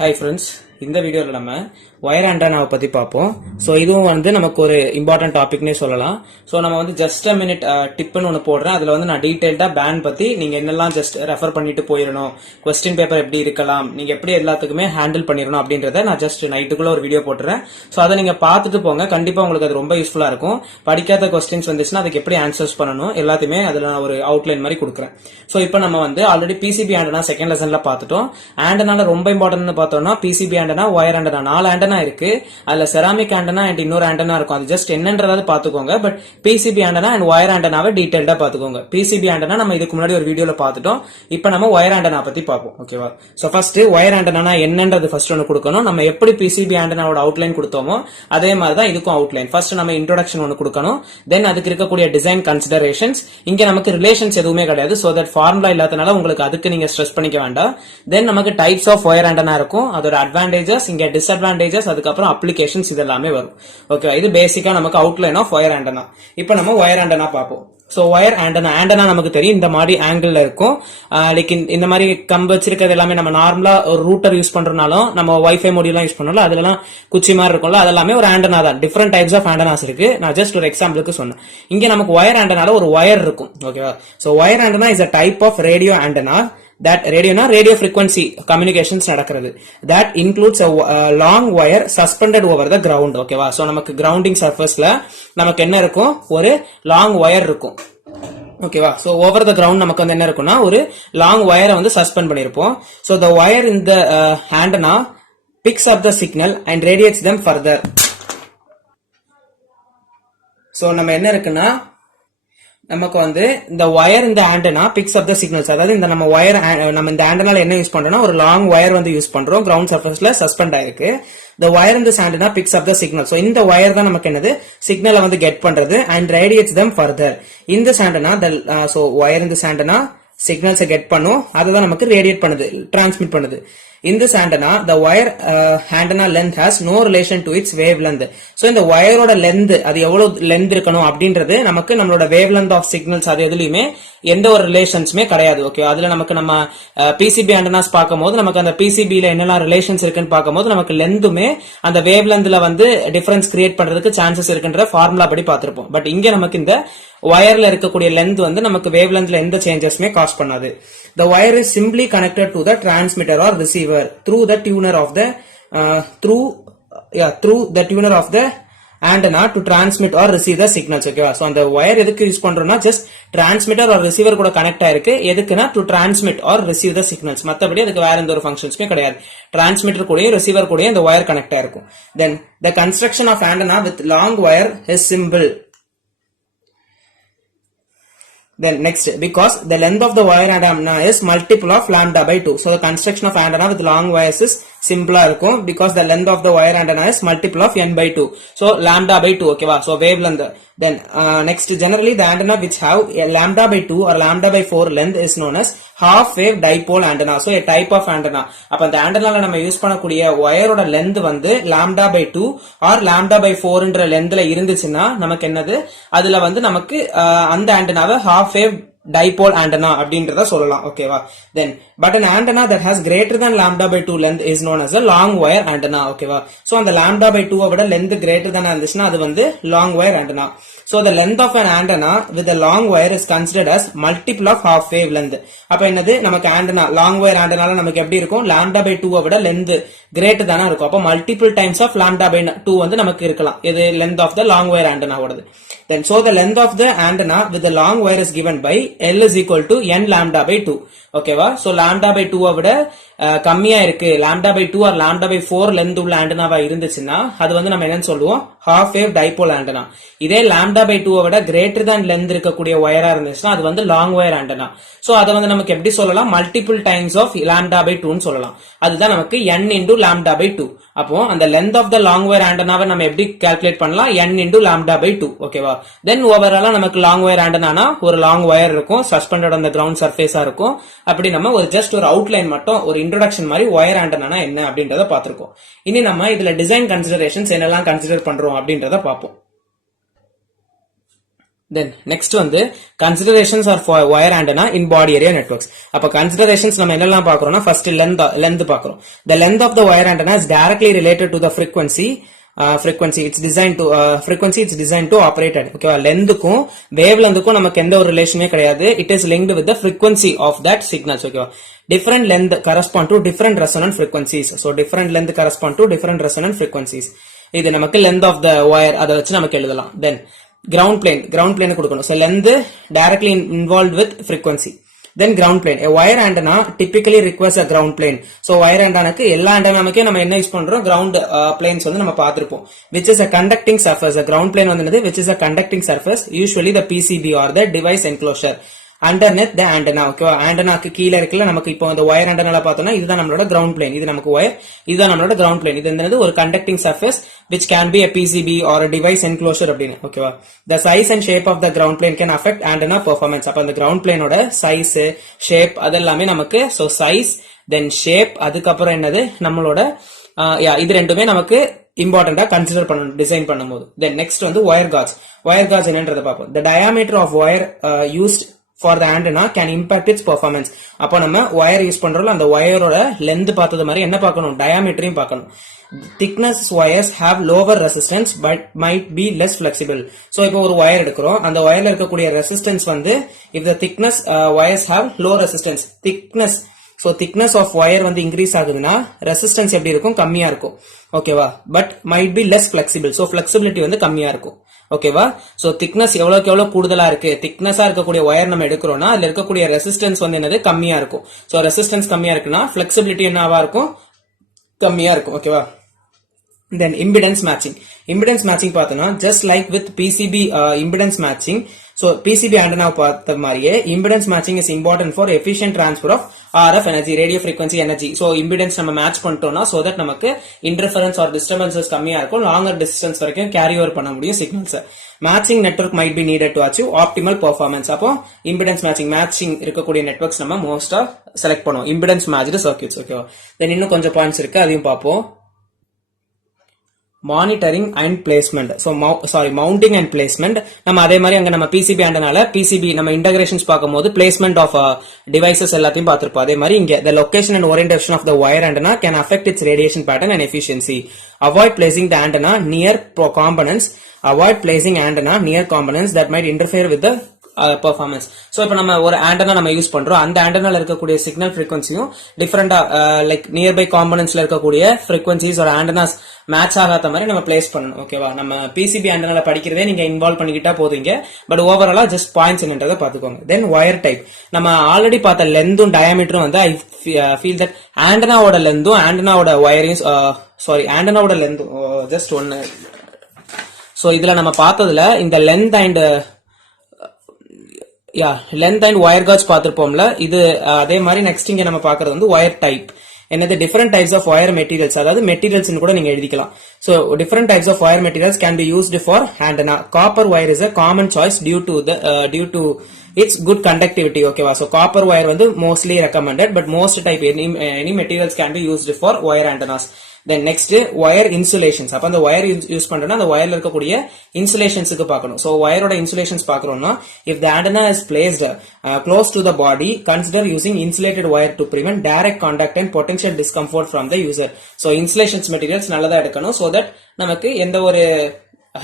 Hi friends, இந்த வீடியோல நம்ம வயர் ஆண்டனாவை பத்தி பார்ப்போம். சோ இதுவும் நமக்கு ஒரு இம்பார்ட்டன்ட் டாபிக்னே சொல்லலாம். சோ நம்ம ஜஸ்ட் a minute டிப்னு ஒன்னு போடுறேன். அதுல நான் டீடைலா பேண்ட் பத்தி நீங்க என்னெல்லாம் ஜஸ்ட் ரெஃபர் பண்ணிட்டு போயிரணும். क्वेश्चन பேப்பர் எப்படி இருக்கலாம், நீங்க எப்படி எல்லாத்துக்குமே ஹேண்டில் பண்ணிரணும் அப்படின்றத நான் ஜஸ்ட் நைட்டுக்குள்ள ஒரு வீடியோ போட்டுறேன். சோ அதை நீங்க பார்த்துட்டு போங்க. கண்டிப்பா உங்களுக்கு அது ரொம்ப யூஸ்ஃபுல்லா இருக்கும். படிக்காத क्वेश्चंस வந்துச்சுனா அதுக்கு எப்படி ஆன்சர்ஸ் பண்ணனும் எல்லாத்தையுமே அதுல நான் ஒரு அவுட்லைன் மாதிரி கொடுக்கிறேன். சோ இப்போ நம்ம ஆல்ரெடி பிசிபி ஆண்டனா செகண்ட் லெசன்ல பார்த்துட்டோம். ஆண்டனால ரொம்ப இம்பார்ட்டன்ட்னு பார்த்தோம்னா PCB antenna, wire antenna, 4 antenna இருக்கு. அதுல செராமிக் ஆண்டனா அண்ட் இன்னொரு ஆண்டனா இருக்கும். அது ஜஸ்ட் என்னன்றதை பாத்துக்கோங்க. But PCB antenna and wire ஆண்டனாவை டீடைல்டா பாத்துக்கோங்க. பிசிபி ஆண்டனா நம்ம இதுக்கு முன்னாடி ஒரு வீடியோல பார்த்துட்டோம். இப்போ நம்ம வயர் ஆண்டனா பத்தி பார்ப்போம். ஓகேவா? சோ ஃபர்ஸ்ட் வயர் ஆண்டனா என்னன்றது ஃபர்ஸ்ட் ஒன்னு கொடுக்கணும். நம்ம எப்படி பிசிபி ஆண்டனாவோட அவுட்லைன் கொடுத்தோமோ அதே மாதிரி தான் இதுக்கும் அவுட்லைன். ஃபர்ஸ்ட் நம்ம இன்ட்ரோடக்ஷன் ஒன்னு கொடுக்கணும். தென் அதுக்கு இருக்கக்கூடிய டிசைன் கன்சிடரேஷன்ஸ். இங்க நமக்கு ரிலேஷன்ஸ் எதுவுமே கிடையாது. சோ தட் ஃபார்முலா இல்லாதனால உங்களுக்கு அதுக்கு நீங்க ஸ்ட்ரெஸ் பண்ணிக்க வேண்டாம். தென் நமக்கு டைப்ஸ் ஆஃப் வயர் ஆண்டனா இருக்கும். அதோட அட்வான்டேஜஸ், இங்க டிஸ்அட்வான்டேஜஸ், அதுக்கப்புறம் அப்ளிகேஷன்ஸ் இதெல்லாமே வரும். ஓகே, இது பேசிக்கா நமக்கு அவுட்லைன் ஆஃப் வயர் ஆண்டனா. இப்போ நம்ம வயர் ஆண்டனா பார்ப்போம். சோ வயர் ஆண்டனா நமக்கு தெரியும் இந்த மாதிரி ஆங்கிள் இருக்கும். லைக் இந்த மாதிரி கம்பு வச்சிருக்கிறது எல்லாமே நம்ம நார்மலா ஒரு ரூட்டர் யூஸ் பண்றதுனாலும் நம்ம வைஃபை மோடியூலாம் யூஸ் பண்ணல அதெல்லாம் குச்சி மாதிரி இருக்கும்ல, அதெல்லாமே ஒரு ஆண்டனா தான். டிஃபரெண்ட் டைப்ஸ் ஆஃப் ஆண்டனாஸ் இருக்கு. நான் ஜஸ்ட் ஒரு எக்ஸாம்பிளுக்கு சொன்னேன். இங்க நமக்கு வயர் ஆண்டனால ஒரு வயர் இருக்கும். ஓகேவா? So wire antenna is a type of radio antenna that radio frequency communications நடக்கிறது. That includes a long wire suspended over the ground. ஓகேவா? சோ நமக்கு கிரவுண்டிங் சர்ஃபேஸ்ல நமக்கு என்ன இருக்கும், ஒரு லாங் வயர் இருக்கும். ஓகேவா? சோ ஓவர் த கிரவுண்ட் நமக்கு என்ன இருக்கும்னா ஒரு லாங் வயரை சஸ்பெண்ட் பண்ணிருப்போம். So the wire in the antenna picks up the signal and radiates them further. So நம்ம என்ன இருக்குன்னா நமக்கு இந்த வயர் இந்த ஆண்டனா பிக்ஸ் அப் த சிக்னல்ஸ். அதாவது இந்த நம்ம வயர் நம்ம இந்த ஆண்டனால என்ன யூஸ் பண்றோம்னா ஒரு லாங் வயர் யூஸ் பண்றோம். கிரவுண்ட் சர்ஃபேஸ்ல சஸ்பெண்ட் ஆயிருக்கு. the wire in this antenna picks up the signal. So இந்த wire தான் நமக்கு என்னது சிக்னலை கெட் பண்றது and radiates them further. in this antenna so wire in this antenna signals get பண்ணும், அதுதான் நமக்கு ரேடியேட் பண்ணுது, டிரான்ஸ்மிட் பண்ணுது. In this antenna, the wire antenna length has no relation to its wavelength. So இந்த வயரோட length அது எவ்வளவு length இருக்கணும் அப்படின்றது நமக்கு நம்மளோட wavelength of signals அது எதுலயுமே எந்த ஒரு ரிலேஷன்ஸுமே கிடையாது. ஓகே, அதுல நமக்கு நம்ம பிசிபி ஆண்டனாஸ் பார்க்கும்போது நமக்கு அந்த பிசிபில என்னெல்லாம் ரிலேஷன்ஸ் இருக்குன்னு பார்க்கும்போது நமக்கு லென்த்துமே அந்த வேவ்லென்த்ல டிஃபரன்ஸ் கிரியேட் பண்றதுக்கு சான்சஸ் இருக்குன்ற ஃபார்முலா படி பார்த்திருப்போம். பட் இங்க நமக்கு இந்த வயர்ல இருக்கக்கூடிய லென்த் நமக்கு வேவ்லென்த்ல எந்த சேஞ்சஸ்மே காஸ் பண்ணாது. The wire is simply connected to the transmitter or receiver through the tuner of the tuner of the antenna to transmit or receive the signals. Okay, so அந்த wire எதுக்கு use பண்றோம்னா just transmitter or receiver கூட connect ஆயிருக்கு. எதுக்குன்னா to transmit or receive the signals. மத்தபடி அதுக்கு வேற எந்த ஒரு ஃபங்க்ஷன்ஸ்மே கிடையாது. டிரான்ஸ்மிட்டர் கூட ரிசீவர் கூட இந்த wire கனெக்ட் ஆயிருக்கும். Then the construction of antenna with long wire is simple. Then next, because the length of the wire antenna is multiple of lambda by 2. So the construction of antenna with long wires is simple இருக்கும். Because the length of the wire antenna is multiple of n by 2. So lambda by 2. Okay, so wavelength. Then next, generally the antenna which have a lambda by 2 or lambda by 4 length is known as half wave dipole antenna. So a type of antenna. அப்ப அந்த ஆண்டனால நம்ம use பண்ணக்கூடிய வயரோட length lambda by 2 or lambda by 4 என்ற லென்த்ல இருந்துச்சுன்னா நமக்கு என்னது அதுல நமக்கு அந்த ஆண்டனாவை half wave dipole antenna அப்படின்றத சொல்லலாம். ஓகேவா? Then but an antenna that has greater than lambda by 2 length is known as a long wire antenna. ஓகேவா? So அந்த lambda by 2 விட length greater than இருந்துச்சுன்னா அது long wire antenna. So the length of an antenna with a long wire is considered as multiple of half wave length. அப்ப என்னது நமக்கு antenna long wire antennaல நமக்கு எப்படி இருக்கும், lambda by 2 விட length greater than இருக்கும். அப்ப multiple times of lambda by 2 நமக்கு இருக்கலாம். இது length of the long wire antenna ஓடது. Then so the length of the antenna with the long wire is given by L is equal to n lambda by 2. ஓகேவா? So lambda by 2 விட கம்மியா இருக்கு, lambda by 2 or lambda by 4 length உள்ள ஆண்டனாவா இருந்துச்சுன்னா அது நம்ம என்னன்னு சொல்லுவோம், half wave dipole antenna. இதே lambda by 2 விட greater than லென்த் இருக்கக்கூடிய வயரா இருந்துச்சுன்னா அது long wire antenna. சோ அத நமக்கு எப்படி சொல்லலாம், multiple times of lambda by 2 னு சொல்லலாம். அதுதான் நமக்கு n into lambda by 2. அப்போ அந்த length of the long wire antennaவை நம்ம எப்படி கால்குலேட் பண்ணலாம், n into lambda by 2. ஓகேவா? தென் ஓவராலா நமக்கு long wire antenna ஒரு long wire இருக்கும், suspended on the ground surface இருக்கும். அப்படி நம்ம ஒரு ஜஸ்ட் ஒரு அவுட்லைன் மட்டும் ஒரு இன்ட்ரோடக்ஷன் மாதிரி வயர் ஆண்டனா என்ன அப்படின்றத பார்த்திருக்கோம். இனி நம்ம இதுல டிசைன் கன்சிடரேஷன்ஸ் என்னெல்லாம் கன்சிடர் பண்றோம் அப்படின்றத பார்ப்போம். Then next வந்து considerations are for wire antenna in body area networks. அப்ப considerations நம்ம என்னெல்லாம் பார்க்கறோம்னா first length பார்க்கறோம். The length of the wire antenna is directly related to the frequency it's designed to operate at. Okay, lengthக்கும் wavelengthக்கும் நமக்கு எந்த ஒரு ரிலேஷனே கிடையாது. It is linked with the frequency of that signals. Okay, different length correspond to different resonant frequencies. So different length correspond to different resonant frequencies. இது நமக்கு length of the wire அதை வச்சு நமக்கு எழுதலாம். Then ground plane கொடுக்கணும். So length directly involved with frequency. Then ground plane. A wire antenna typically requires a ground plane. So wire antennaக்கு எல்லா antennaக்கே நம்ம என்ன யூஸ் பண்றோம், ground planes வந்து நம்ம பார்த்திருப்போம். Which is a conducting surface. A ground plane வந்து which is a conducting surface, usually the PCB or the device enclosure underneath the antenna. Okay, antennaக்கு கீழ இருக்குல நமக்கு இப்போ இந்த wire antenna பார்த்தோம்னா இதுதான் நம்மளோட ground plane. இது நமக்கு wire, இதுதான் நம்மளோட ground plane. இது என்னது ஒரு conducting surface which can be a PCB or a device enclosure அப்படினு. ஓகேவா? The size and shape of the ground plane can affect antenna performance. அப்ப அந்த ground plane ஓட size, shape அதெல்லாமே நமக்கு so size then shape அதுக்கு அப்புறம் என்னது நம்மளோட இது ரெண்டுமே நமக்கு இம்பார்ட்டண்டா கன்சிடர் பண்ணணும் டிசைன் பண்ணும்போது. Then next வந்து wire gauge என்னன்றதை பார்ப்போம். The diameter of wire used for the antenna can impact its performance. அப்ப நம்ம wire யூஸ் பண்றோம்ல அந்த வயரோட லெந்த் பார்த்தது மாதிரி என்ன பார்க்கணும், டயாமீட்டரையும் பார்க்கணும். Thickness wires have lower resistance but might be less flexible. So இப்போ ஒரு வயர் எடுக்கிறோம், அந்த வயர்ல இருக்கக்கூடிய ரெசிஸ்டன்ஸ் வந்து if the thickness wires have low resistance, thickness of wire வந்து இன்க்ரீஸ் ஆகுதுன்னா ரெசிஸ்டன்ஸ் எப்படி இருக்கும், கம்மியா இருக்கும். ஓகேவா? But might be less flexible. So flexibility வந்து கம்மியா இருக்கும். ஓகேவா? சோ திக்னஸ் எவ்வளவுக்கு எவ்வளவு கூடுதலா இருக்கு, திக்னஸா இருக்கக்கூடிய வயர் நம்ம எடுக்கிறோம்னா அதுல இருக்கக்கூடிய ரெசிஸ்டன்ஸ் வந்து என்னது, கம்மியா இருக்கும். சோ ரெசிஸ்டன்ஸ் கம்மியா இருக்குன்னா flexibility என்னவா இருக்கும், கம்மியா இருக்கும். ஓகேவா? Then impedance matching பார்த்தோம்னா just like with PCB impedance matching, so PCB antenna பார்த்த மாதிரியே impedance matching is important for efficient transfer of RF energy, radio frequency energy. So impedance நம்ம மேட்ச் பண்ணிட்டோம்னா so that நமக்கு interference or disturbances கம்மியா இருக்கும், longer distance வரைக்கும் carry over பண்ண முடியும் signals. Matching network might be needed to achieve optimal performance. அப்போ impedance matching இருக்கக்கூடிய networks நம்ம மோஸ்டா செலக்ட் பண்ணுவோம், impedance matched circuits. ஓகேவா? Then இன்னும் கொஞ்சம் பாயிண்ட்ஸ் இருக்கு, அதையும் பார்ப்போம். Monitoring and placement. Mounting and placement நம்ம அதே மாதிரி அங்க நம்ம பிசிபி ஆண்டனால பிசிபி நம்ம இன்டகிரேஷன்ஸ் பார்க்கும்போது பிளேஸ்மெண்ட் ஆஃப் டிவைசஸ் எல்லாத்தையும் பார்த்திருப்போம். அதே மாதிரி இங்க the location and orientation of the wire antenna can affect its radiation pattern and efficiency. Avoid placing the antenna near components that might interfere with the performance. So இப்ப நம்ம ஒரு antenna நம்ம use பண்றோம், அந்த ஆண்டனால இருக்கக்கூடிய சிக்னல் ஃப்ரீக்வன்சியும் டிஃபரெண்டா லைக் நியர்பை காம்பனன்ட்ஸ்ல இருக்கக்கூடிய frequencies ஒரு antennas match ஆகாத மாதிரி நம்ம பிளேஸ் பண்ணணும். ஓகேவா? நம்ம பிசிபி ஆண்டனால படிக்கிறதே நீங்க இன்வால்வ் பண்ணிக்கிட்டா போதுங்க, பட் ஓவராலா ஜஸ்ட் பாயிண்ட்ஸ் என்னன்றதை பாத்துக்கோங்க. தென் வயர் டைப் நம்ம ஆல்ரெடி பார்த்த லென்த்தும் டயாமீட்டரும் வந்து ஐ ஃபீல் தட் ஆண்டனாவோட லென்த்தும் ஆண்டனாவோட வயரிங் ஆண்டனாவோட லென்த்தும் ஜஸ்ட் ஒன்னு. சோ இதுல நம்ம பார்த்ததுல இந்த length and length and wire gauge பார்த்திருப்போம்ல, இது அதே மாதிரி நெக்ஸ்ட் இங்க நம்ம பாக்குறது வந்து வயர் டைப். என்னது, different types of wire materials, அதாவது மெட்டீரியல்ஸ் கூட நீங்க எழுதிக்கலாம். So different types of wire materials can be used for antenna. Copper wire is a common choice due to its good conductivity. ஓகேவா? சோ காப்பர் வயர் வந்து mostly recommended, but most type any materials can be used for wire antennas. Then next wire insulations. அப்ப அந்த wire use பண்றோம்னா அந்த wireல இருக்கக்கூடிய insulations-க்கு பார்க்கணும். So wireோட insulations பார்க்கறோம்னா if the antenna is placed close to the body, consider using insulated wire to prevent direct contact and potential discomfort from the user. So insulations materials நல்லதா எடுக்கணும் so that நமக்கு எந்த ஒரு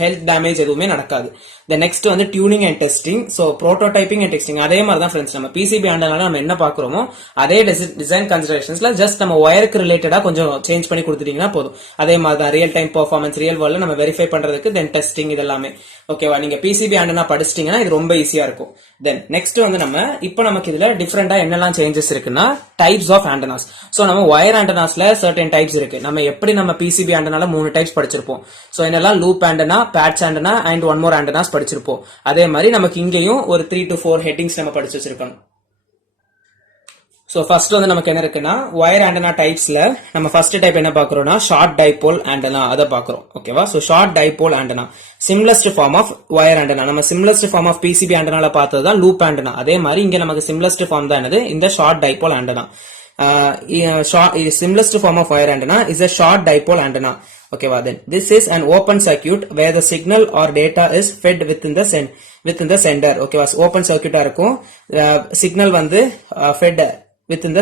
health damage எதுவுமே நடக்காது. The next வந்து tuning and testing. So prototyping and testing அதே மாதிரி தான் ஃப்ரெண்ட்ஸ். நம்ம பிசிபி ஆண்டனால நம்ம என்ன பாக்குறோமோ அதே டிசைன் கன்சிடரேஷன்ஸ்ல ஜஸ்ட் நம்ம வயருக்கு ரிலேட்டடா கொஞ்சம் சேஞ்ச் பண்ணி கொடுத்துட்டீங்கன்னா போதும். அதே மாதிரி தான் ரியல் டைம் பெர்ஃபார்மன்ஸ் ரியல் வேர்ல்ட்ல நம்ம வெரிஃபை பண்றதுக்கு தென் டெஸ்டிங் இதெல்லாமே. ஓகேவா? நீங்க பிசிபி ஆண்டனா படிச்சிட்டீங்கன்னா இது ரொம்ப ஈஸியா இருக்கும். தென் நெக்ஸ்ட் வந்து நம்ம இப்போ நமக்கு இதுல டிஃபரெண்டா என்னெல்லாம் சேஞ்சஸ் இருக்குன்னா டைப்ஸ் ஆஃப் ஆண்டனாஸ். சோ நம்ம வயர் ஆண்டனாஸ்ல சர்டன் டைப்ஸ் இருக்கு. நம்ம எப்படி நம்ம பிசிபி ஆண்டனால 3 டைப்ஸ் படிச்சிருப்போம். சோ என்னெல்லாம் loop antenna, patch antenna and one more antennas படிச்சிருப்போம். அதே மாதிரி நமக்கு இங்கேயும் ஒரு 3 to 4 ஹெட்டிங்ஸ் நம்ம படிச்சு வச்சிருக்கணும். சோ ஃபர்ஸ்ட் வந்து நமக்கு என்ன இருக்குன்னா வயர் ஆண்டனா டைப்ஸ்ல நம்ம ஃபர்ஸ்ட் டைப் என்ன பாக்குறோம்னா ஷார்ட் டைபோல் ஆண்டனா, அத பாக்குறோம். ஓகேவா? So short dipole antenna simplest form of wire antenna. நம்ம சிம்லஸ்ட் ஃபார்ம் ஆஃப் பிசிபி ஆண்டனால பார்த்ததுதான் லூப் ஆண்டனா. அதே மாதிரி இங்க நமக்கு சிம்லஸ்ட் ஃபார்ம் தான் என்னது, இந்த short dipole antenna. simplest form of wire antenna is a short dipole antenna. Okay, then this is an open circuit where the signal or data is fed within the within the sender. Okay, open circuit இருக்கும். Signal வந்து fed within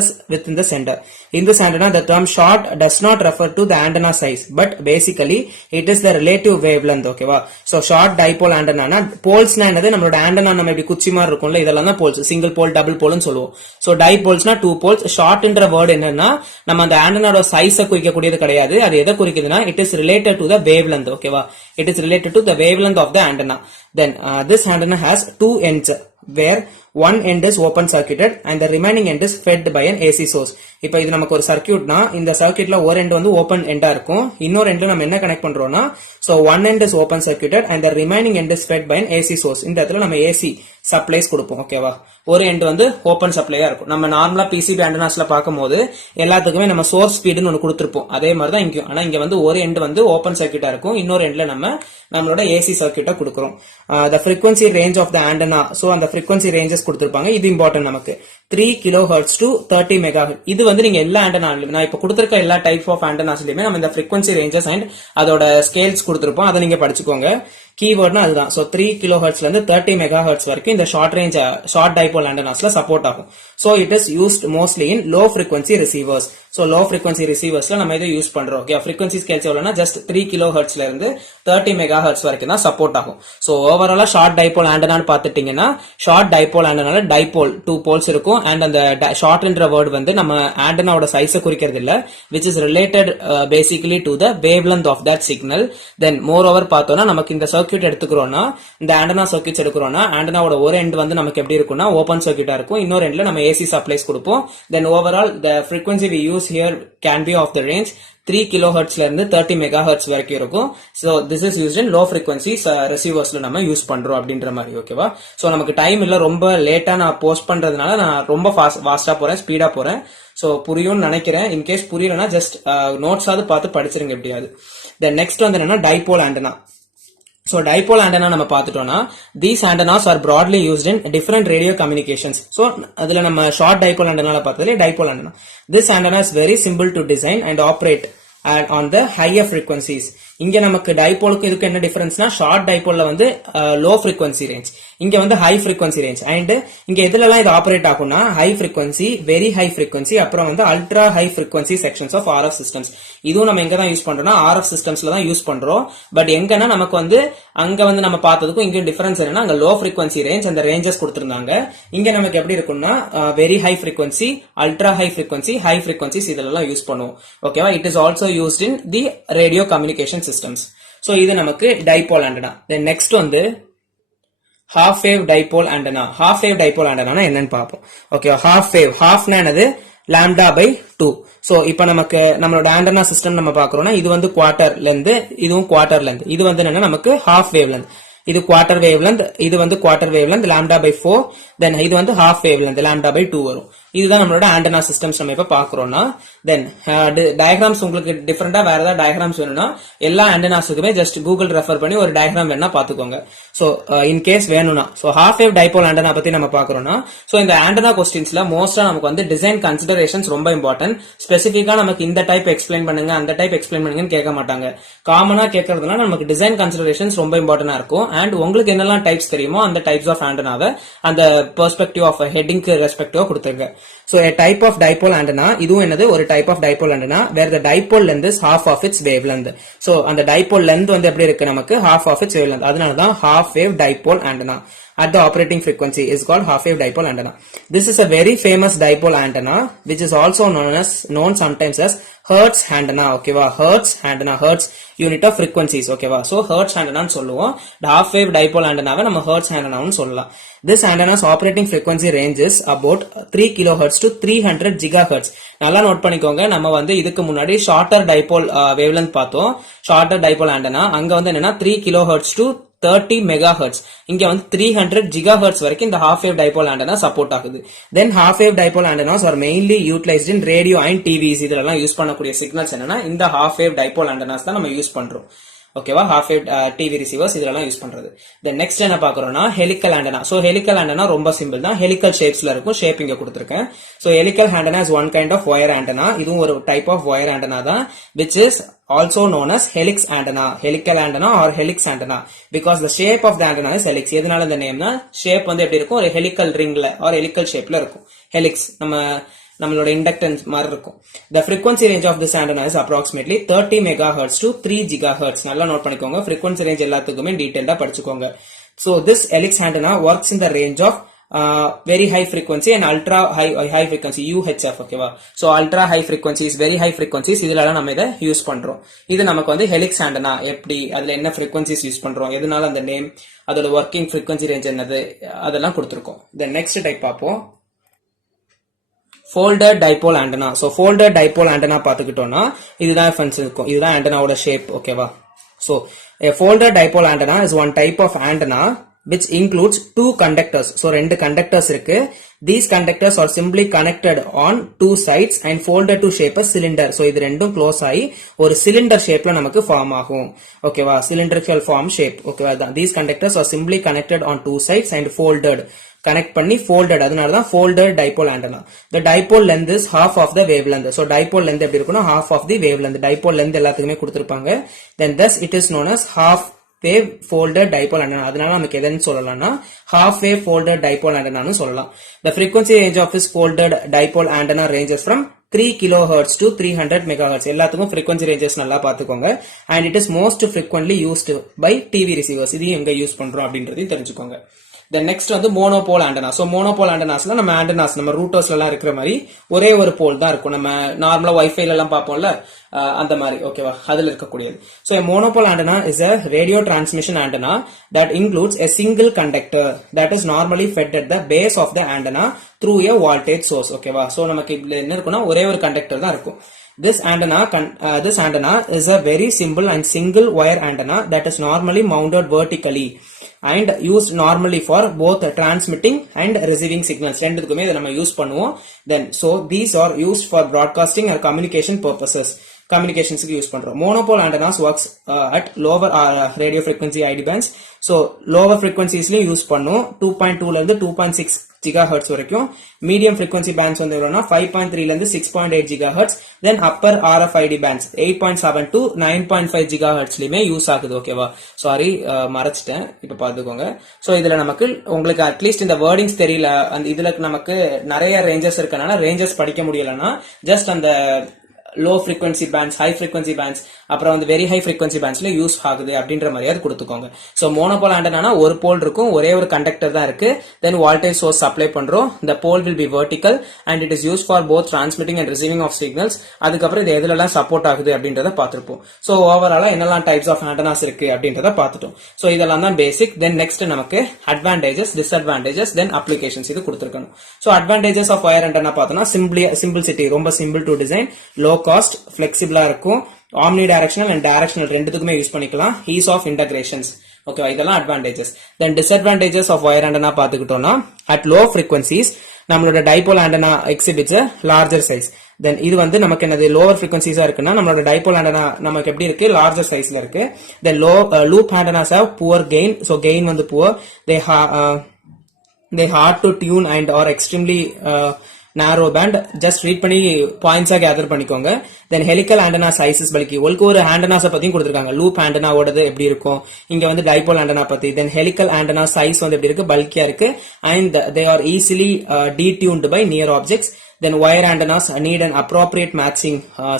the sender. In this antenna, the term short does not refer to the antenna size, but basically it is the relative wavelength. Okay வா? So short dipole antenna na poles na என்னது நம்மளோட antenna நம்ம இப்படி குச்சி மாதிரி இருக்கும்ல, இதெல்லாம் தான் poles. Single pole, double pole னு சொல்லுவோம். So dipoles na two poles. Short என்ற word என்னன்னா நம்ம அந்த antenna size குறிக்கக்கூடியது கிடையாது. அது எதை குறிக்குதுன்னா it is related to the wavelength. Okay வா? It is related to the wavelength of the antenna. Then this antenna has two ends where one end is open circuited and the remaining end is fed by an AC source. இப்போ இது நமக்கு ஒரு சர்க்யூட்னா இந்த சர்க்யூட்ல ஒரு end வந்து open எண்டா இருக்கும், இன்னொரு எண்ட்ல நம்ம என்ன கனெக்ட் பண்றோம்னா so one end is open circuited and the remaining end is fed by an AC source. இந்த இடத்துல நம்ம AC சப்ளைஸ் கொடுப்போம். ஓகேவா? ஒரு எண்ட் வந்து ஓபன் சப்ளையா இருக்கும். நம்ம நார்மலா PCB ஆண்டனாஸ்ல பாக்கும்போது எல்லாத்துக்குமே நம்ம சோர்ஸ் ஸ்பீடுன்னு ஒன்னு கொடுத்திருப்போம். அதே மாதிரி தான் இங்க. ஆனா இங்க வந்து ஒரு எண்ட் வந்து ஓபன் சர்க்யூட்டா இருக்கும், இன்னொரு எண்ட்ல நம்மளோட AC சர்க்யூட்டை கொடுக்கிறோம். the frequency range of the antenna, so அந்த frequency ranges கொடுத்திருப்பாங்க. இது இம்பார்ட்டன்ட் நமக்கு. 3 kHz to 30 MHz. இது வந்து நீங்க எல்லா ஆண்டனாலயும் நான் இப்ப கொடுத்திருக்க எல்லா டைப் ஆஃப் ஆண்டனாஸ்லயுமே நம்ம இந்த frequency ranges and அதோட ஸ்கேல்ஸ் கொடுத்திருப்போம். அதை நீங்க படிச்சுக்கோங்க. கீவேர்ட்னா அதுதான். சோ 3 kHz ல இருந்து 30 MHz வரைக்கும் இந்த ஷார்ட் டைபோல் ஆண்டனாஸ்ல சப்போர்ட் ஆகும். So it is used mostly in low frequency receivers. So low frequency receiversல நம்ம இதை யூஸ் பண்றோம். ஓகே, frequency scales எவ்வளவுனா ஜஸ்ட் 3 kHz ல இருந்து 30 MHz வரைக்கும் தான் சப்போர்ட் ஆகும். சோ ஓவராலா ஷார்ட் டைபோல் ஆண்டனான்னு பாத்துட்டீங்கன்னா ஷார்ட் டைபோல் ஆண்டனால டைபோல் 2 போல்ஸ் இருக்கும் and அந்த ஷார்ட் என்ற வேர்ட் வந்து நம்ம ஆண்டனாவோட சைஸை குறிக்கிறது இல்ல, which is related basically to the wavelength of that signal. Then moreover பார்த்தோம்னா நமக்கு இந்த சர்க்யூட் எடுத்துக்கிறோம்னா இந்த ஆண்டனா சர்க்யூட்ஸ் எடுக்கிறோம்னா ஆண்டனாவோட ஒரு எண்ட் வந்து நமக்கு எப்படி இருக்கும்னா ஓபன் சர்க்யூட்டா இருக்கும், இன்னொரு எண்ட்ல நம்ம AC சப்ளைஸ் கொடுப்போம். Then overall the frequency we use here can be of the range 3 kHz ல இருந்து 30 MHz வரைக்கும் இருக்கும். So this is used in low frequencies receivers-ல நம்ம யூஸ் பண்றோம் அப்படின்ற மாதிரி. ஓகேவா? சோ நமக்கு டைம் இல்ல, ரொம்ப லேட்டா நான் போஸ்ட் பண்றதுனால நான் ரொம்ப ஃபாஸ்டா போறேன், ஸ்பீடா போறேன். சோ புரியும்னு நினைக்கிறேன். இன் கேஸ் புரியலனா ஜஸ்ட் நோட்ஸ் ஆவது பார்த்து படிச்சிருங்க எப்படியாவது. தென் நெக்ஸ்ட் வந்து என்னன்னா dipole antenna. So dipole antenna நம்ம பார்த்துட்டோம்னா these antennas are broadly used in different radio communications. So அதுல நம்ம short dipole antenna பார்த்ததுல dipole antenna. This antenna is very simple to design and operate on the higher frequencies. இங்க நமக்கு டைபோலுக்கு இதுக்கு என்ன டிஃபரன்ஸ்னா short டைபோல்ல வந்து லோ frequency ரேஞ்ச், இங்க வந்து ஹை frequency ரேஞ்ச். அண்ட் இங்க எதுலலாம் இது ஆபரேட் ஆகும்னா high frequency, very high frequency, அப்புறம் வந்து ultra high frequency sections of RF systems. இதுவும் நம்ம எங்க தான் யூஸ் பண்றோம்னா RF சிஸ்டம்ஸ்ல தான் யூஸ் பண்றோம். பட் எங்கன்னா நமக்கு வந்து அங்க வந்து நம்ம பார்த்ததுக்கும் இங்க டிஃபரன்ஸ் என்னன்னா அங்க லோ frequency ரேஞ்ச் அந்த ரேஞ்சஸ் கொடுத்திருந்தாங்க. இங்க நமக்கு எப்படி இருக்கும்னா very high frequency, ultra high frequency, high frequencies இதெல்லாம் யூஸ் பண்ணுவோம். ஓகேவா? It is also used in the radio communication systems. So இது நமக்கு டைபோல் ஆண்டனா. Then next வந்து half wave dipole antenna. Half wave dipole antenna என்னன்னு பாப்போம். Okay, half wave, halfனா என்னது lambda by 2. So இப்போ நமக்கு நம்மளோட ஆண்டனா சிஸ்டம் நம்ம பாக்குறோம்னா இது வந்து குவார்டர் லென்த், இதுவும் குவார்டர் லென்த். இது வந்து என்னன்னா நமக்கு half wave length. இது குவார்டர் வேவ் லென்த், இது வந்து quarter wave length lambda by 4. தென் இது வந்து half wave length lambda by 2 வரும். இதுதான் நம்மளோட ஆண்டனா சிஸ்டம்ஸ் நம்ம இப்ப பாக்குறோம்னா. தென் டயக்ராம்ஸ் உங்களுக்கு டிஃபரெண்டா வேற ஏதாவது டயக்ராம்ஸ் வேணும்னா எல்லா ஆண்டனாஸுக்குமே ஜஸ்ட் கூகுள் ரெஃபர் பண்ணி ஒரு டயக்ராம் வேணா பாத்துக்கோங்க. சோ இன் கேஸ் வேணும்னா so half wave dipole antenna பத்தி நம்ம பாக்குறோம்னா சோ இந்த ஆண்டனா கொஸ்டின்ஸ்ல மோஸ்டா நமக்கு வந்து டிசைன் கன்சிடரேஷன்ஸ் ரொம்ப இம்பார்ட்டன்ட். ஸ்பெசிபிக்கா நமக்கு இந்த டைப் எக்ஸ்பிளைன் பண்ணுங்க அந்த டைப் எக்ஸ்பிளைன் பண்ணுங்கன்னு கேட்க மாட்டாங்க. காமனா கேட்கறதுனால நமக்கு டிசைன் கன்சிடரேஷன்ஸ் ரொம்ப இம்பார்ட்டன்டா இருக்கும். அண்ட் உங்களுக்கு என்னெல்லாம் டைப்ஸ் தெரியுமோ அந்த டைப்ஸ் ஆஃப் ஆண்டனாவை அந்த பெர்ஸ்பெக்டிவ் ஆஃப் ஹெட்டிங்க்கு ரெஸ்பெக்டிவா கொடுத்துருங்க. So a type of dipole antenna, இதுவும் என்னது ஒரு type of dipole antenna where the dipole length is half of its wavelength. So அந்த dipole length வந்து எப்படி இருக்கு நமக்கு half of its wavelength. அதனால தான் half wave dipole antenna at the operating frequency is called half wave dipole antenna. This is a very famous dipole antenna which is also known sometimes as Hertz antenna. ஓகேவா? Hertz antenna, Hertz unit of frequencies. ஓகேவா? So Hertz antenna னு சொல்லுவோம். half wave dipole antenna நம்ம Hertz antenna னு சொல்லலாம். This antenna's operating frequency range is about 3 kHz to 300 GHz. நல்லா note பண்ணிக்கோங்க. நம்ம வந்து இதுக்கு முன்னாடி ஷார்ட்டர் டைபோல் வேவ்லென்த் பார்த்தோம். ஷார்ட்டர் டைபோல் ஆண்டனா அங்க வந்து என்னன்னா 3 kHz to 30 MHz. இங்க வந்து 300 GHz வரைக்கும் இந்த half wave dipole antenna support ஆகுது. Then half wave dipole antennas are mainly utilized in radio and TVs. இதெல்லாம் யூஸ் பண்ணக்கூடிய சிக்னல்ஸ் என்னன்னா இந்த half wave dipole antennas தான் நம்ம யூஸ் பண்றோம். ஓகேவா, ஹாஃப் வேவ் டிவி ரிசீவர்ஸ் இதெல்லாம் யூஸ் பண்றது. தென் நெக்ஸ்ட் என்ன பாக்குறோம்னா helical antenna. So helical antenna ரொம்ப சிம்பிள் தான், ஹெலிக்கல் ஷேப்ஸ்ல இருக்கும், ஷேப் இங்க கொடுத்திருக்கேன். So helical antenna is one kind of wire antenna. இதுவும் ஒரு டைப் ஆஃப் ஒயர் ஆண்டனா தான், which is also known as helix antenna, helical antenna or helix antenna, because the shape of the antenna is helix. எதனால இந்த நேம்னா shape வந்து எப்படி இருக்கும், ஒரு helical ரிங்ல or helical ஷேப்ல இருக்கும். ஹெலிக்ஸ் நம்மளோட இண்டக்டன்ஸ் மாதிரி இருக்கும். The frequency range of this antenna is approximately 30 megahertz to 3 gigahertz. நல்லா நோட் பண்ணிக்கோங்க, frequency range எல்லாத்துக்குமே டீடைலா படிச்சுக்கோங்க. So this helix antenna works in the range of very high frequency and ultra high frequency, UHF. ஓகேவா, so ultra high frequencies, very high frequencies, இதெல்லாம் நம்ம இதை use பண்றோம். இது நமக்கு வந்து ஹெலிக்ஸ் ஆண்டனா எப்படி, அதுல என்ன frequencies யூஸ் பண்றோம், எதனால அந்த நேம், அதோட ஒர்க்கிங் frequency range என்னது, அதெல்லாம் கொடுத்திருக்கோம். the next type பார்ப்போம், folded dipole antenna. so folded dipole antenna பாத்துக்கிட்டோம்னா இதுதான் ஃப்ரெண்ட்ஸ் இருக்கும், இதுதான் ஆண்டனாவோட ஷேப். ஓகேவா, so a folded dipole antenna is one type of antenna which includes two conductors. so ரெண்டு conductors இருக்கு. these conductors are simply connected on two sides and folded to shape a cylinder. so இது ரெண்டும் close ஆகி ஒரு cylinder ஷேப்ல நமக்கு form ஆகும். ஓகேவா, cylindrical form shape. ஓகேவா, these conductors are simply connected on two sides and folded, connect பண்ணி folded, அதனால தான் folded dipole antenna. the dipole length is half of the wavelength. so dipole length எப்படி இருக்கும்னா half of the wavelength. dipole length எல்லாத்துக்குமே கொடுத்திருப்பாங்க. then thus it is known as half wave folded dipole antenna. அதனால நமக்கு எதுன்னு சொல்லலாம்னா half wave folded dipole antenna னு சொல்லலாம். the frequency range of this folded dipole antenna ranges from 3 kilohertz to 300 megahertz. எல்லாத்துக்கும் frequency ranges நல்லா பாத்துக்கோங்க. and it is most frequently used by TV receivers. இதையும் எங்க யூஸ் பண்றோம் அப்படின்றதையும் தெரிஞ்சுக்கோங்க. then next வந்து மோனோபோல் ஆண்டனா. so மோனோபோல் ஆண்டனாஸ்ல நம்ம ஆண்டனாஸ் நம்ம ரூட்டர்ஸ்ல எல்லாம் இருக்கிற மாதிரி ஒரே ஒரு போல் தான் இருக்கும். நம்ம நார்மலா வைஃபைல எல்லாம் பார்ப்போம்ல அந்த மாதிரி. ஓகேவா, அதுல இருக்கக்கூடியது. so a monopole antenna is a radio transmission antenna that includes a single conductor that is normally fed at the base of the antenna through a voltage source. ஓகேவா, so நமக்கு இதுல என்ன இருக்குன்னா ஒரே ஒரு கண்டக்டர் தான் இருக்கும். This antenna is a very simple and single wire antenna that is normally mounted vertically and used normally for both transmitting and receiving signals. ரெண்டுத்துக்குமே இதை நம்ம யூஸ் பண்ணுவோம். then so these are used for broadcasting or communication purposes. communicationsக்கு use பண்றோம். monopole antennas works at lower radio frequency ID bands. so lower frequenciesலயும் use பண்ணுவோம். 2.2 ல இருந்து 2.6 gigahertz வரைக்கும். medium frequency bands வந்து எவ்வளவுனா 5.3 ல இருந்து 6.8 gigahertz. then upper RFID bands 8.7 to 9.5 gigahertzலயுமே use ஆகுது. ஓகேவா, சாரி மறைச்சிட்டேன், இப்ப பாத்துக்கோங்க. சோ இதுல நமக்கு உங்களுக்கு அட்லீஸ்ட் இந்த வேர்டிங்ஸ் தெரியல, அந்த இதுல நமக்கு நிறைய ரேஞ்சஸ் இருக்கனால ரேஞ்சஸ் படிக்க முடியலன்னா ஜஸ்ட் அந்த low frequency bands, high frequency bands, அப்புறம் வந்து வெரி ஹை frequency bandsல யூஸ் ஆகுது அப்படின்ற மாதிரியாவது கொடுத்துக்கோங்க. சோ மோனோபோல் ஆண்டனா ஒரு போல் இருக்கும், ஒரே ஒரு கண்டக்டர் தான் இருக்கு. தென் வோல்டேஜ் சோர்ஸ் சப்ளை பண்றோம். the pole will be vertical and it is used for both transmitting and receiving of signals. அதுக்கப்புறம் இது எதுலலாம் சப்போர்ட் ஆகுது அப்படின்றத பார்த்திருப்போம். சோ ஓவராலா என்னெல்லாம் டைப்ஸ் ஆஃப் ஆண்டனாஸ் இருக்கு அப்படின்றத பார்த்துட்டோம். சோ இதெல்லாம் தான் பேசிக். தென் நெக்ஸ்ட் நமக்கு அட்வான்டேஜஸ், டிஸ்அட்வான்டேஜஸ், தென் அப்ளிகேஷன்ஸ் இது கொடுத்திருக்கணும். So advantages of wire antenna பார்த்தோம்னா சிம்பிளிசிட்டி, ரொம்ப simple to design, low cost, பிளெக்சிபிளா இருக்கும், ஆம்னி டைரக்ஷனல் அண்ட் டைரக்ஷனல் ரெண்டுத்துக்குமே யூஸ் பண்ணிக்கலாம், ஈஸ் ஆஃப் இன்டகிரேஷன்ஸ். ஓகேவா, இதெல்லாம் advantages. Then disadvantages of wire antenna பாத்துக்கிட்டோம்னா அட் லோ frequencies நம்மளோட dipole antenna exhibits larger size. Then இது வந்து நமக்கு என்னது லோவர் frequencies இருக்குன்னா நம்மளோட டைபோல் ஆண்டனா நமக்கு எப்படி இருக்கு, லார்ஜர் சைஸ்ல இருக்கு. Then loop antennas have poor gain. So gain வந்து poor. they hard to tune and are extremely narrow band. just read பண்ணி பாயிண்ட்ஸ் கேதர் பண்ணிக்கோங்க. தென் ஹெலிக்கல் ஆண்டனா சைசஸ் பல்கி, ஒரு ஆண்டனாஸை பத்தியும் கொடுத்திருக்காங்க. லூப் ஆண்டனாவோடது எப்படி இருக்கும், இங்க வந்து டைபோல் ஆண்டனா பத்தி. தென் ஹெலிக்கல் ஆண்டனா சைஸ் வந்து எப்படி இருக்கு, பல்கியா இருக்கு. And they are easily detuned by near objects. then wire antennas need an appropriate matching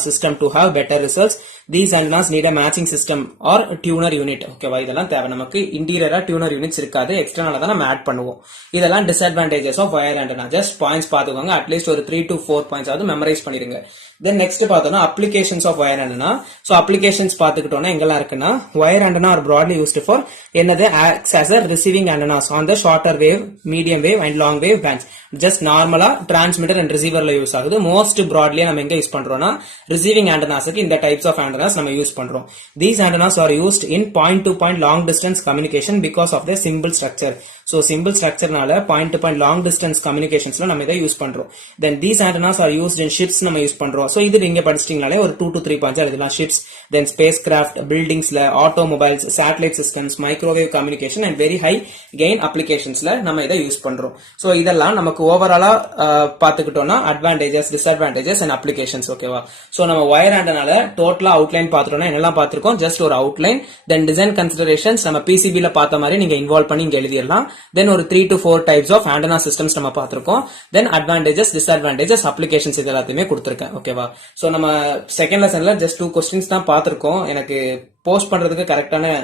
system to have better results. these antennas need a matching system or tuner unit. ஓகேவா, இதெல்லாம் தேவை நமக்கு. இன்டீரியரா tuner units இருக்காது, எக்ஸ்டர்னலா தான் நம்ம add பண்ணுவோம். இதெல்லாம் disadvantages of wire antenna. Just points பாத்துக்கோங்க, அட்லீஸ்ட் ஒரு 3 to 4 பாயிண்ட்ஸ் ஆவது மெமரைஸ் பண்ணிருங்க. தென் நெக்ஸ்ட் பார்த்தோம்னா applications of wire antenna. So applications பாத்துக்கிட்டோம்னா எங்கெல்லாம் இருக்குன்னா wire antenna are broadly used for என்னது acts as a receiving antennas on the shorter wave, medium wave and long wave bands. Just நார்மலா transmitter and ரிசீவர்ல use ஆகுது. Most broadly நம்ம எங்க use பண்றோம்னா receiving ஆண்டனாஸ்க்கு இந்த டைப்ஸ் ஆஃப் ஆண்டனாஸ் நம்ம use பண்றோம். these antennas are used in point to point long distance communication because of their simple structure. So simple ஸ்ட்ரக்சர்னால point to point long distance கம்யூனிகேஷன்ஸ்ல நம்ம இதை யூஸ் பண்றோம். Then these antennas are used in ships நம்ம use பண்றோம். So இது நீங்க படிச்சிட்டீங்கனாலே ஒரு 2 to 3 பாயிண்ட்ஸ் எழுதலாம். ஷிப்ஸ், தென் ஸ்பேஸ் கிராஃப்ட், பில்டிங்ஸ்ல, automobiles, satellite systems, microwave communication and very high gain அப்ளிகேஷன்ஸ்ல நம்ம இதை யூஸ் பண்றோம். ஸோ இதெல்லாம் நமக்கு ஓவராலா பாத்துக்கிட்டோம்னா அட்வான்டேஜஸ், டிஸ்அட்வான்டேஜஸ் அண்ட் அப்ளிகேஷன்ஸ். ஓகேவா? ஸோ நம்ம வயர் ஆண்டனால டோட்டலா அவுட்லைன் பார்த்துட்டோம்னா என்னெல்லாம் பார்த்திருக்கோம்? ஜஸ்ட் ஒரு அவுட்லைன், தென் டிசைன் கன்சிடரேஷன்ஸ் நம்ம பிசிபில பார்த்த மாதிரி நீங்க இன்வால்வ் பண்ணி இங்க எழுதிடலாம். தென் ஒரு 3 to 4 types of antenna systems நம்ம பார்த்திருக்கோம். தென் அட்வான்டேஜஸ், டிஸ்அட்வான்டேஜஸ், அப்ளிகேஷன்ஸ் இது எல்லாத்தையுமே கொடுத்திருக்கேன். ஓகேவா? சோ நம்ம செகண்ட் லெசன்ல ஜஸ்ட் 2 கொஸ்டின்ஸ் தான் பார்த்திருக்கோம். எனக்கு போஸ்ட் பண்றதுக்கு கரெக்டான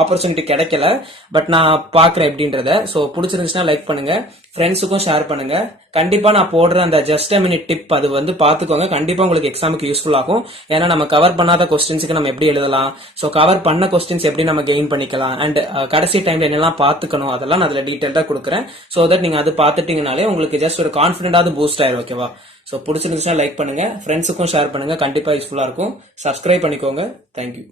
ஆப்பர்ச்சுனிட்டி கிடைக்கல, பட் நான் பாக்குறேன் எப்படின்றத. சோ பிடிச்சிருந்துச்சுன்னா லைக் பண்ணுங்க, ஃப்ரெண்ட்ஸுக்கும் ஷேர் பண்ணுங்க. கண்டிப்பா நான் போடுற அந்த ஜஸ்ட் a minute டிப் அது வந்து பாத்துக்கோங்க. கண்டிப்பா உங்களுக்கு எக்ஸாமுக்கு யூஸ்ஃபுல் ஆகும். ஏன்னா நம்ம கவர் பண்ணாத கொஸ்டின்ஸ்க்கு நம்ம எப்படி எழுதலாம், சோ கவர் பண்ண கொஸ்டின்ஸ் எப்படி நம்ம கெயின் பண்ணிக்கலாம், அண்ட் கடைசி டைம்ல என்னெல்லாம் பாத்துக்கணும் அதெல்லாம் நான் அதுல டீடைல்டா கொடுக்குறேன். சோ தட் நீங்க அது பாத்துட்டீங்கனாலே உங்களுக்கு ஜஸ்ட் ஒரு கான்பிடென்டாவது பூஸ்ட் ஆயிரும். ஓகேவா? சோ பிடிச்சிருந்துச்சுன்னா லைக் பண்ணுங்க, ஃப்ரெண்ட்ஸுக்கும் ஷேர் பண்ணுங்க. கண்டிப்பா யூஸ்ஃபுல்லா இருக்கும். சப்ஸ்கிரைப் பண்ணிக்கோங்க. தேங்க்யூ.